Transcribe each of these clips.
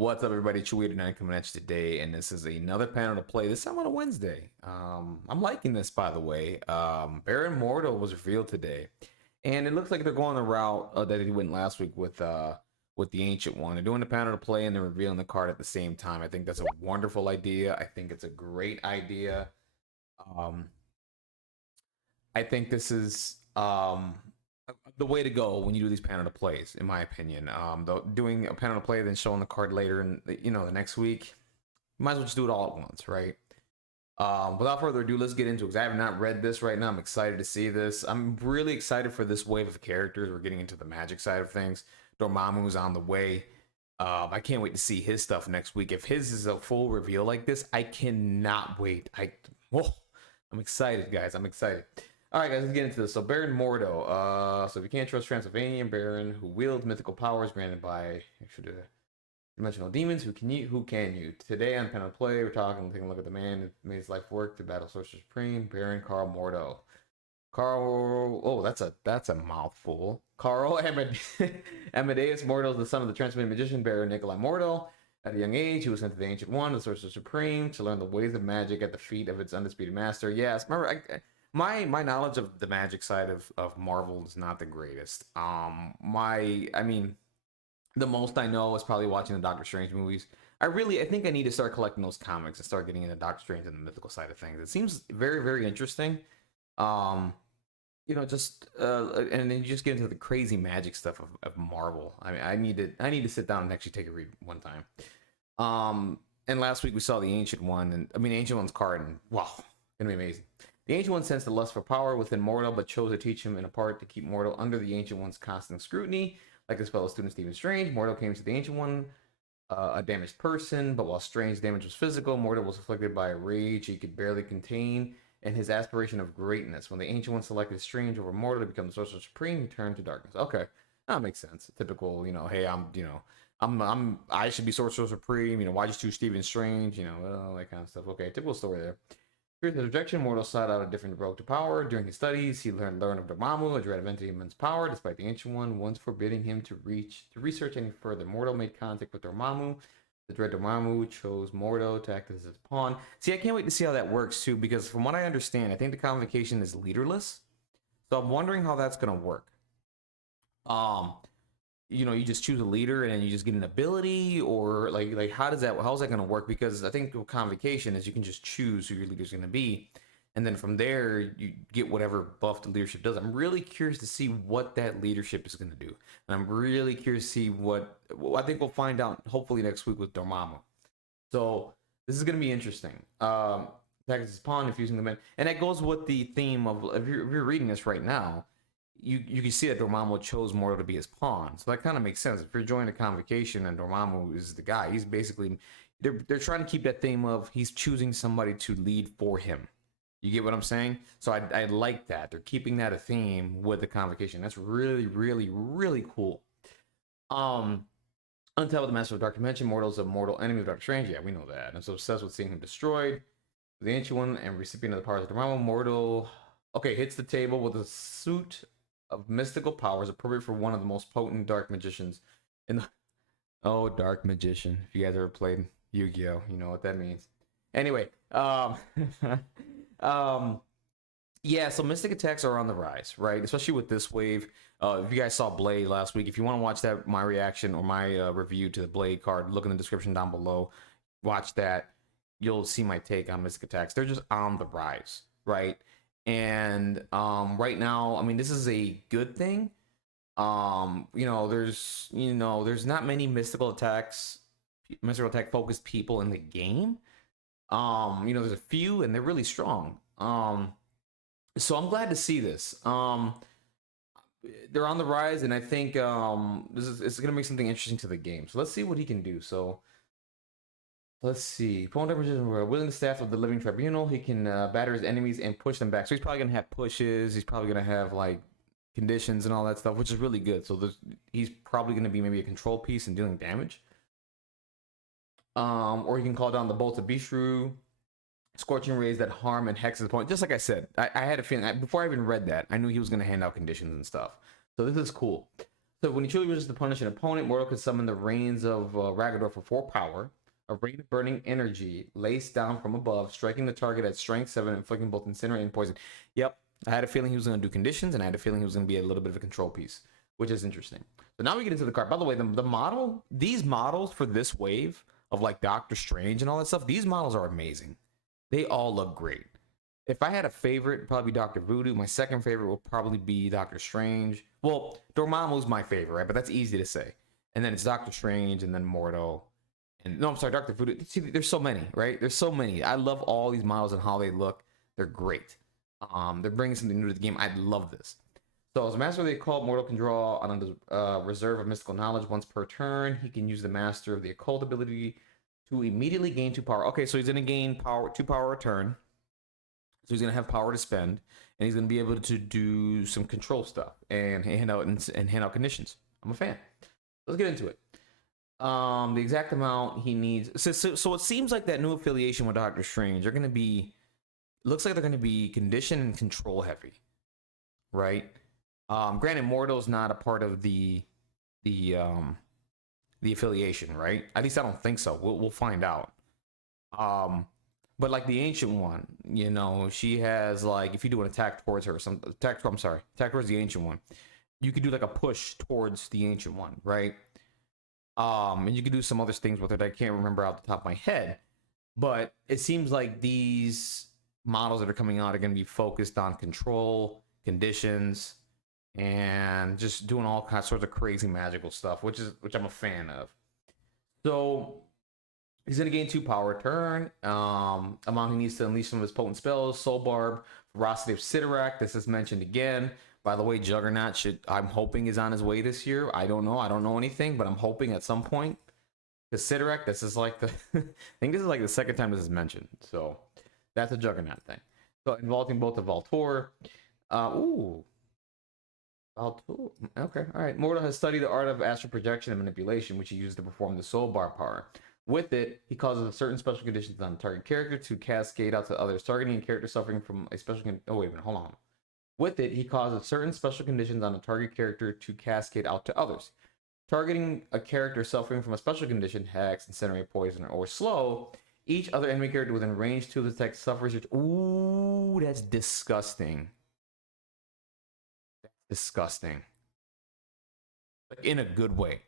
What's up, everybody? Chewy89 coming at you today, and this is another panel to play. This time on a Wednesday. I'm liking this, by the way. Baron Mordo was revealed today, and it looks like they're going the route that they went last week with the Ancient One. They're doing the panel to play, and they're revealing the card at the same time. I think that's a wonderful idea. I think it's a great idea. Um, I think this is the way to go when you do these panel to plays, in my opinion. Though doing a panel to play, then showing the card later, and the next week, you might as well just do it all at once, right? Without further ado, let's get into it. Because I have not read this right now. I'm excited to see this. I'm really excited for this wave of characters. We're getting into the magic side of things. Dormammu's on the way. I can't wait to see his stuff next week. If his is a full reveal like this, I cannot wait. I'm excited, guys. I'm excited. All right, guys, let's get into this. So, Baron Mordo. So, if you can't trust Transylvanian Baron, who wields mythical powers granted by dimensional demons, who can you? Today on Pen and Play, we're taking a look at the man who made his life work to battle Sorcerer Supreme, Baron Carl Mordo. That's a mouthful. Amadeus Mordo is the son of the Transylvanian magician Baron Nikolai Mordo. At a young age, he was sent to the Ancient One, the Sorcerer Supreme, to learn the ways of magic at the feet of its undisputed master. Yes, remember, my knowledge of the magic side of Marvel is not the greatest. The most I know is probably watching the Doctor Strange movies. I think I need to start collecting those comics and start getting into Doctor Strange and the mythical side of things. It seems very, very interesting. And then you just get into the crazy magic stuff of Marvel. I mean, I need to sit down and actually take a read one time. And last week we saw the Ancient One, and Ancient One's card, and wow, gonna be amazing. The Ancient One sensed the lust for power within Mordo, but chose to teach him in a part to keep Mordo under the Ancient One's constant scrutiny. Like his fellow student Stephen Strange, Mordo came to the Ancient One, a damaged person, but while Strange's damage was physical, Mordo was afflicted by a rage he could barely contain and his aspiration of greatness. When the Ancient One selected Strange over Mordo to become the Sorcerer Supreme, he turned to darkness. Okay, that makes sense. Typical, hey, I should be Sorcerer Supreme. Why just choose Stephen Strange? That kind of stuff. Okay, typical story there. Through his rejection, Mordo sought out a different road to power. During his studies, he learned of Dormammu, a dread of entity immense power, despite the Ancient One once forbidding him to research any further. Mordo made contact with Dormammu. The dread Dormammu chose Mordo to act as his pawn. See, I can't wait to see how that works, too, because from what I understand, I think the convocation is leaderless. So I'm wondering how that's going to work. You just choose a leader and then you just get an ability, or how's that going to work? Because I think convocation is you can just choose who your leader's going to be, and then from there you get whatever buff the leadership does. I'm really curious to see what that leadership is going to do, and I'm really curious to see I think we'll find out hopefully next week with Dormammu. So this is going to be interesting. Attack his pawn, infusing the men, and that goes with the theme of if you're reading this right now. You can see that Dormammu chose Mordo to be his pawn, so that kind of makes sense. If you're joining a convocation and Dormammu is the guy, he's basically they're trying to keep that theme of he's choosing somebody to lead for him. You get what I'm saying? So I like that they're keeping that a theme with the convocation. That's really, really, really cool. Until the Master of Dark Dimension, Mordo's a mortal enemy of Doctor Strange. Yeah, we know that. I'm so obsessed with seeing him destroyed. The Ancient One and recipient of the powers of Dormammu, Mordo. Okay, hits the table with a suit of mystical powers appropriate for one of the most potent dark magicians in the dark magician. If you guys ever played Yu-Gi-Oh, you know what that means. Anyway, yeah, so mystic attacks are on the rise, right? Especially with this wave. If you guys saw Blade last week, if you want to watch that, my reaction or my review to the Blade card, look in the description down below. Watch that. You'll see my take on mystic attacks. They're just on the rise, right? And right now, this is a good thing. There's not many mystical attack focused people in the game. There's a few and they're really strong. So I'm glad to see this. They're on the rise, and I think it's gonna make something interesting to the game. So let's see what he can do. So let's see. We're wielding the staff of the living tribunal. He can batter his enemies and push them back. So he's probably gonna have pushes. He's probably gonna have conditions and all that stuff, which is really good. So he's probably gonna be maybe a control piece and dealing damage. Or he can call down the bolts of Bishru, scorching rays that harm and hex his opponent. Just like I said, I had a feeling before I even read that, I knew he was gonna hand out conditions and stuff. So this is cool. So when he truly wishes to punish an opponent, Mordo can summon the Rains of Ragador for 4 power. A rain of burning energy laced down from above, striking the target at strength 7, inflicting both incinerate and poison. Yep, I had a feeling he was going to do conditions, and I had a feeling he was going to be a little bit of a control piece, which is interesting. So now we get into the card. By the way, the model, these models for this wave of like Doctor Strange and all that stuff, these models are amazing. They all look great. If I had a favorite, probably Doctor Voodoo. My second favorite will probably be Doctor Strange. Well, Dormammu's my favorite, right? But that's easy to say. And then it's Doctor Strange, and then Mordo. And no, I'm sorry, Doctor Voodoo. See, there's so many, right? There's so many. I love all these models and how they look. They're great. They're bringing something new to the game. I love this. So as a master of the occult, Mordo can draw on a reserve of mystical knowledge once per turn. He can use the master of the occult ability to immediately gain 2 power. Okay, so he's gonna gain 2 power a turn. So he's gonna have power to spend, and he's gonna be able to do some control stuff and hand out conditions. I'm a fan. Let's get into it. The exact amount he needs. So it seems like that new affiliation with Doctor Strange, they're gonna be, looks like they're gonna be condition and control heavy, right? Granted, Mordo's not a part of the affiliation, right? At least I don't think so. We'll find out. But like the ancient one, you know, she has like, if you do an attack towards her, attack towards the ancient one, you could do like a push towards the ancient one, right? And you could do some other things with it. I can't remember out the top of my head, but it seems like these models that are coming out are going to be focused on control, conditions, and just doing all sorts of crazy magical stuff, which I'm a fan of. So he's going to gain 2 power a turn. Amount he needs to unleash some of his potent spells: Soul Barb, Ferocity of Sidorak. This is mentioned again. By the way, Juggernaut I'm hoping is on his way this year. I don't know anything, but I'm hoping at some point. Because Sidorak, this is like I think this is like the second time this is mentioned. So that's a Juggernaut thing. So involving both the Voltor. Voltor. Okay, all right. Mordo has studied the art of astral projection and manipulation, which he used to perform the Soul Bar power. With it, he causes certain special conditions on the target character to cascade out to others, targeting a character suffering from a special. Oh wait a minute, hold on. With it, he causes certain special conditions on a target character to cascade out to others. Targeting a character suffering from a special condition, hex, incinerate, poison, or slow, each other enemy character within range 2 of the attack suffers. Ooh, that's disgusting. That's disgusting. Like in a good way.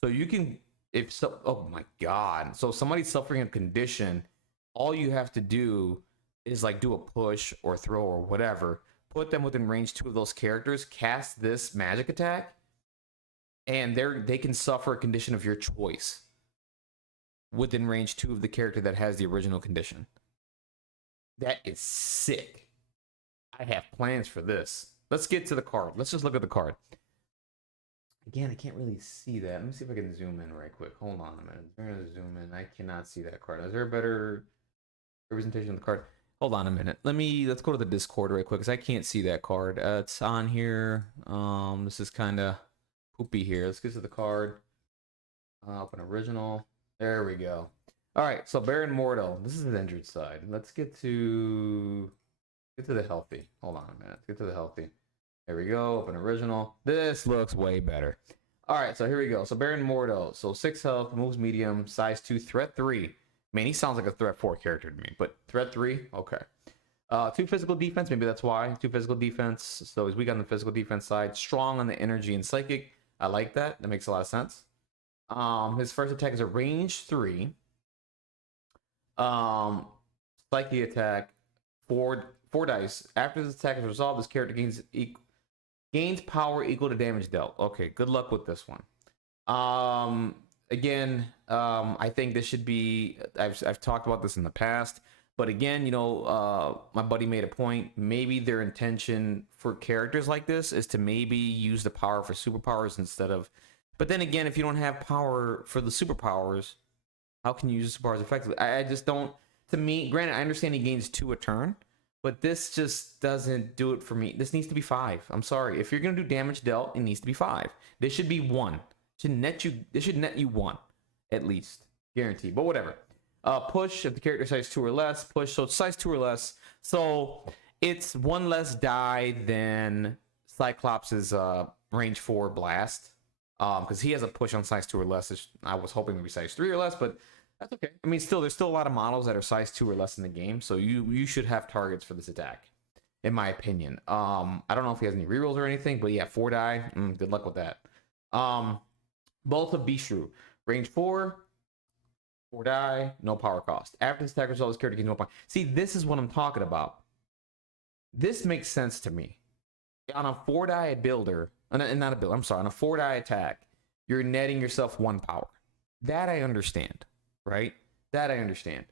So you can, oh my god. So if somebody's suffering a condition, all you have to do is like do a push or throw or whatever, put them within range 2 of those characters, cast this magic attack, and they can suffer a condition of your choice within range 2 of the character that has the original condition. That is sick. I have plans for this. Let's get to the card. Let's just look at the card. Again, I can't really see that. Let me see if I can zoom in right quick. Hold on a minute. I'm gonna zoom in. I cannot see that card. Is there a better representation of the card? Hold on a minute. Let's go to the Discord right quick because I can't see that card. It's on here. This is kind of poopy here. Let's get to the card. Open original. There we go. All right. So Baron Mordo. This is the injured side. Let's get to the healthy. Hold on a minute. Let's get to the healthy. There we go. Open original. This looks way better. All right. So here we go. So Baron Mordo. So 6 health, moves medium, size 2, threat 3. Man, he sounds like a threat 4 character to me, but threat 3, okay. 2 physical defense, maybe that's why. 2 physical defense, so he's weak on the physical defense side, strong on the energy and psychic. I like that. That makes a lot of sense. His first attack is a range 3. Psychic attack, 4 dice. After this attack is resolved, this character gains power equal to damage dealt. Okay, good luck with this one. Again, I think this should be, I've talked about this in the past, but again, you know, my buddy made a point. Maybe their intention for characters like this is to maybe use the power for superpowers instead of, but then again, if you don't have power for the superpowers, how can you use superpowers effectively? I just don't, to me, granted, I understand he gains 2 a turn, but this just doesn't do it for me. This needs to be 5. I'm sorry. If you're going to do damage dealt, it needs to be 5. This should be 1. This should net you 1 at least, guaranteed. But whatever. Push if the character size 2 or less. Push, so it's size 2 or less. So it's 1 less die than Cyclops' range 4 blast. Because he has a push on size 2 or less. I was hoping it would be size 3 or less, but that's okay. I mean, still, there's still a lot of models that are size 2 or less in the game, so you should have targets for this attack, in my opinion. I don't know if he has any rerolls or anything, but yeah, 4 die. Good luck with that. Bolt of Bishru, range 4, 4 die, no power cost. After this attack result, this character gains 1 point. See, this is what I'm talking about. This makes sense to me. On a 4 die builder, not a builder, I'm sorry, on a 4 die attack, you're netting yourself 1 power. That I understand, right? That I understand.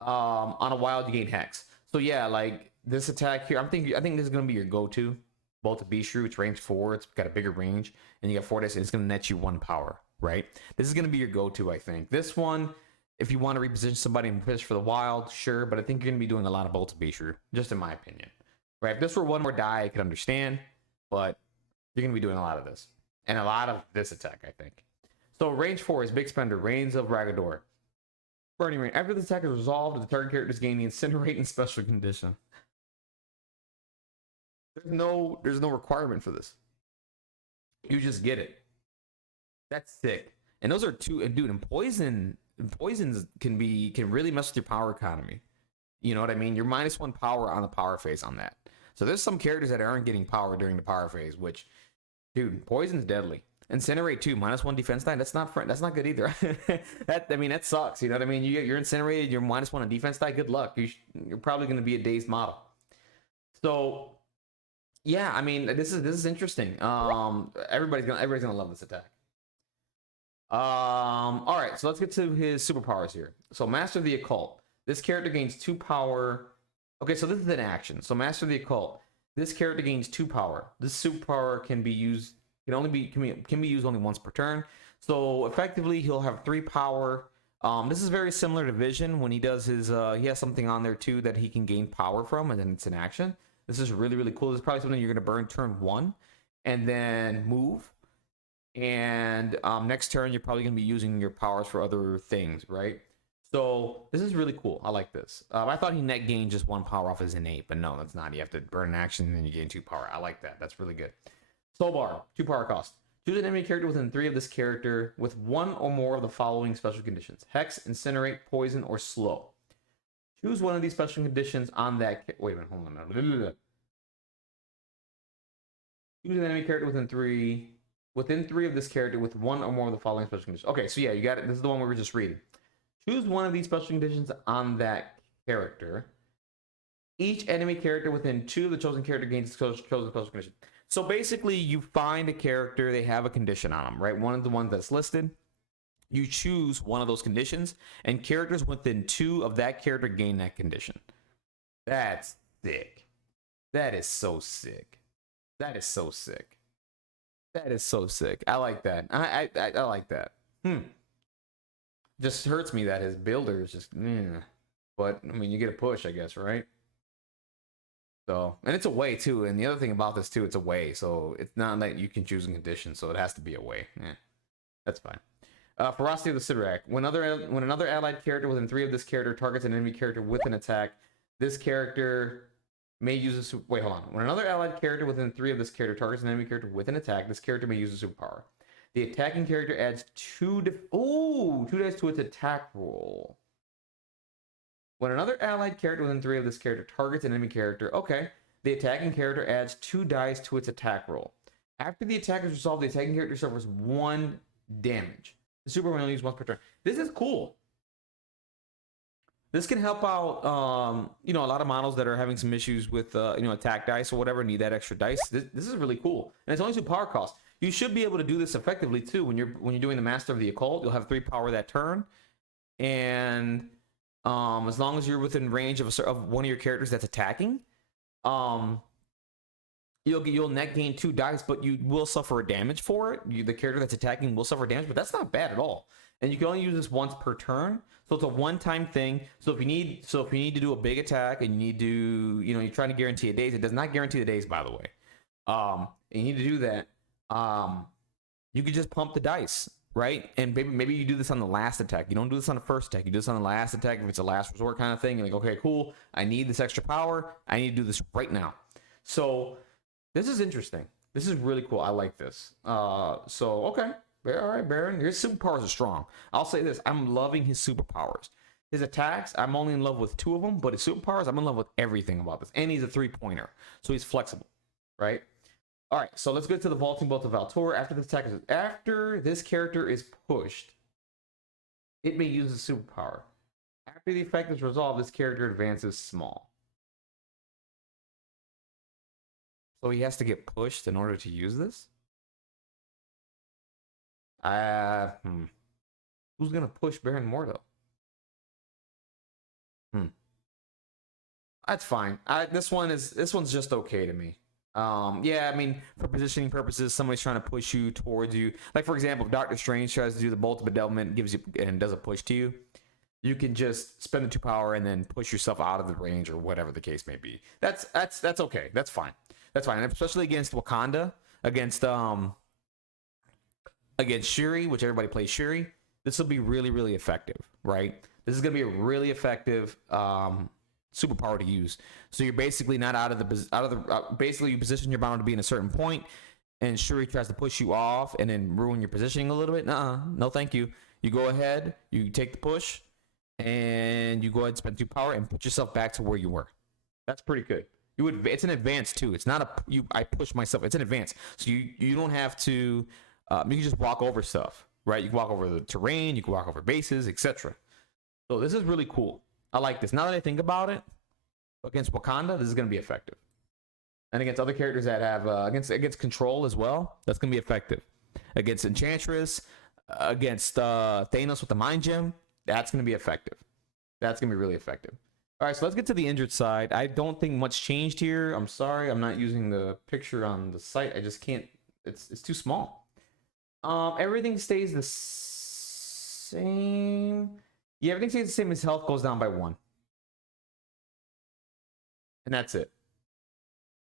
On a wild, you gain hex. So yeah, like this attack here, I think this is gonna be your go-to. Bolt of Bishru, it's range 4, it's got a bigger range, and you got 4 dice, and it's gonna net you 1 power, right? This is gonna be your go-to, I think. This one, if you want to reposition somebody and push for the wild, sure, but I think you're gonna be doing a lot of Bolt of Bishru, just in my opinion. Right? If this were 1 more die, I could understand, but you're gonna be doing a lot of this. And a lot of this attack, I think. So range 4 is Big Spender, Reigns of Ragador. Burning Rain. After the attack is resolved, the target characters gain the Incinerate and Special Condition. There's no requirement for this. You just get it. That's sick. And those are 2, and dude, and poisons can really mess with your power economy. You know what I mean? You're -1 power on the power phase on that. So there's some characters that aren't getting power during the power phase, which, dude, poison's deadly. Incinerate too, -1 defense die. That's not good either. that sucks. You know what I mean? You're incinerated. You're -1 on defense die. Good luck. You're probably going to be a dazed model. So yeah, I mean, this is interesting. Everybody's gonna love this attack. All right, so let's get to his superpowers here. So Master of the Occult. This character gains 2 power. Okay, so this is an action. So Master of the Occult. This character gains 2 power. This superpower can be used only once per turn. So effectively, he'll have 3 power. This is very similar to Vision when he does his. He has something on there too that he can gain power from, and then it's an action. This is really, really cool. This is probably something you're gonna burn turn 1, and then move. And next turn, you're probably gonna be using your powers for other things, right? So this is really cool. I like this. I thought he net gained just 1 power off his innate, but no, that's not. You have to burn an action and then you gain 2 power. I like that. That's really good. Soul Bar, 2 power cost. Choose an enemy character within 3 of this character with 1 or more of the following special conditions: Hex, Incinerate, Poison, or Slow. Choose one of these special conditions on that. Wait a minute, hold on. Choose an enemy character within 3 of this character with 1 or more of the following special conditions. Okay, so yeah, you got it. This is the one we were just reading. Choose one of these special conditions on that character. Each enemy character within 2 of the chosen character gains the chosen special condition. So basically, you find a character, they have a condition on them, right? One of the ones that's listed. You choose one of those conditions, and characters within 2 of that character gain that condition. That's sick. That is so sick. That is so sick. That is so sick. I like that. I like that. Just hurts me that his builder is just, but I mean, you get a push, I guess, right? So, and it's a way too. And the other thing about this too, it's a way. So it's not that you can choose a condition, so it has to be a way. That's fine. Ferocity of the Sidorak. When another allied character within 3 of this character targets an enemy character with an attack, this character may use a wait, hold on. When another allied character within 3 of this character targets an enemy character with an attack, this character may use a superpower. The attacking character adds 2 dice to its attack roll. When another allied character within 3 of this character targets an enemy character, okay, the attacking character adds 2 dice to its attack roll. After the attack is resolved, the attacking character suffers 1 damage. The super will only use once per turn. This is cool. This can help out, a lot of models that are having some issues with, attack dice or whatever, need that extra dice. This is really cool, and it's only 2 power costs. You should be able to do this effectively too. When you're doing the Master of the Occult, you'll have 3 power that turn, and as long as you're within range of one of your characters that's attacking, you'll net gain 2 dice, but you will suffer a damage for it. The character that's attacking will suffer damage, but that's not bad at all. And you can only use this once per turn, so it's a one-time thing. So if you need to do a big attack and you need to, you're trying to guarantee a daze, it does not guarantee the daze, by the way. And you need to do that. You could just pump the dice, right? And maybe you do this on the last attack. You don't do this on the first attack. You do this on the last attack if it's a last resort kind of thing. You're like, okay, cool. I need this extra power. I need to do this right now. So this is interesting. This is really cool. I like this. So okay, all right, Baron. Your superpowers are strong. I'll say this: I'm loving his superpowers. His attacks, I'm only in love with 2 of them, but his superpowers, I'm in love with everything about this. And he's a 3-pointer, so he's flexible, right? All right, so let's get to the vaulting bolt of Valtor. After this character is pushed, it may use a superpower. After the effect is resolved, this character advances small. So he has to get pushed in order to use this? Who's gonna push Baron Mordo? That's fine. This one's just okay to me. Yeah, I mean, for positioning purposes, somebody's trying to push you towards you. Like, for example, if Doctor Strange tries to do the bolt of bedevilment, gives you and does a push to you, you can just spend the 2 power and then push yourself out of the range or whatever the case may be. That's okay. That's fine. That's fine. And especially against Wakanda, against Shuri, which everybody plays Shuri. This will be really, really effective, right? This is gonna be a really effective superpower to use. So you're basically not basically you position your bound to be in a certain point, and Shuri tries to push you off and then ruin your positioning a little bit. No, thank you. You go ahead, you take the push, and you go ahead and spend 2 power and put yourself back to where you were. That's pretty good. It's an advance too. It's not I push myself. It's an advance. So you don't have to. You can just walk over stuff, right? You can walk over the terrain. You can walk over bases, etc. So this is really cool. I like this. Now that I think about it, against Wakanda, this is going to be effective. And against other characters that have against Control as well, that's going to be effective. Against Enchantress, against Thanos with the Mind Gem, that's going to be effective. That's going to be really effective. All right, so let's get to the injured side. I don't think much changed here. I'm sorry, I'm not using the picture on the site. I just can't. It's too small. Everything stays the same. Yeah, everything stays the same. His health goes down by 1. And that's it.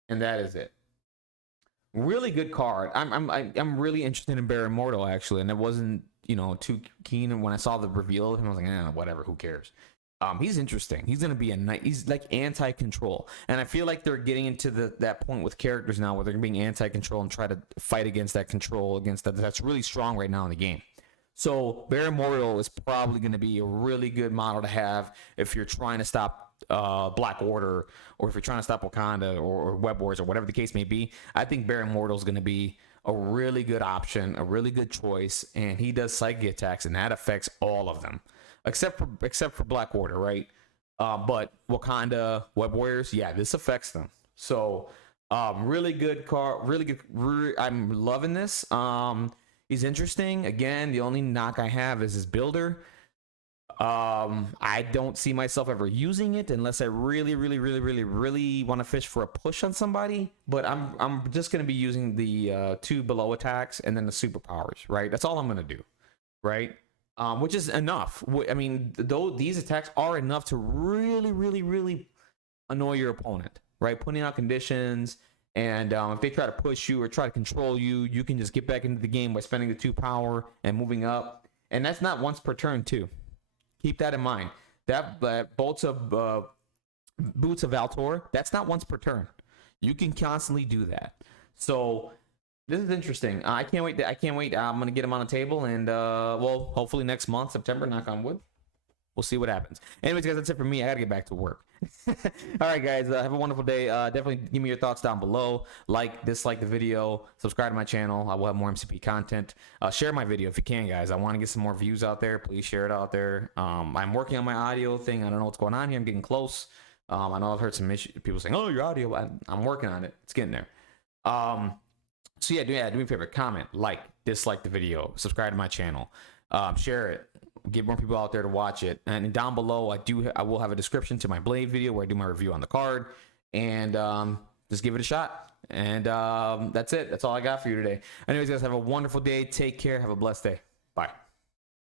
And that is it. Really good card. I'm really interested in Baron Mordo, actually, and I wasn't too keen when I saw the reveal of him. I was like, whatever, who cares? He's interesting. He's gonna be he's like anti-control, and I feel like they're getting into that point with characters now where they're being anti-control and try to fight against that control that's really strong right now in the game. So Baron Mordo is probably going to be a really good model to have if you're trying to stop Black Order, or if you're trying to stop Wakanda or Web Wars or whatever the case may be. I think Baron Mordo is going to be a really good option, a really good choice, and he does psychic attacks, and that affects all of them, except for Black Order, right? But Wakanda, Web Warriors, yeah, this affects them. So really good card, really good. I'm loving this. He's interesting. Again, the only knock I have is his builder. I don't see myself ever using it unless I really want to fish for a push on somebody. But I'm just gonna be using the 2 below attacks and then the superpowers, right? That's all I'm gonna do, right? Which is enough. I mean, though these attacks are enough to really annoy your opponent, right? Putting out conditions. And if they try to push you or try to control you, you can just get back into the game by spending the 2 power and moving up. And that's not once per turn too. Keep that in mind. That Boots of Valtor, that's not once per turn. You can constantly do that. So this is interesting. I can't wait. I'm gonna get him on the table, and well, hopefully next month, September. Knock on wood. We'll see what happens. Anyways, guys, that's it for me. I gotta get back to work. All right, guys, have a wonderful day. Definitely give me your thoughts down below. Dislike the video, subscribe to my channel. I will have more MCP content. Share my video if you can, guys. I want to get some more views out there. Please share it out there. I'm working on my audio thing. I don't know what's going on here. I'm getting close. I know I've heard some people saying, "Oh, your audio." I'm working on it. It's getting there. So yeah, do me a favor. Comment, dislike the video, subscribe to my channel, share it. Get more people out there to watch it. And down below, I will have a description to my Blade video where I do my review on the card. And just give it a shot. And that's it. That's all I got for you today. Anyways, guys, have a wonderful day. Take care. Have a blessed day. Bye.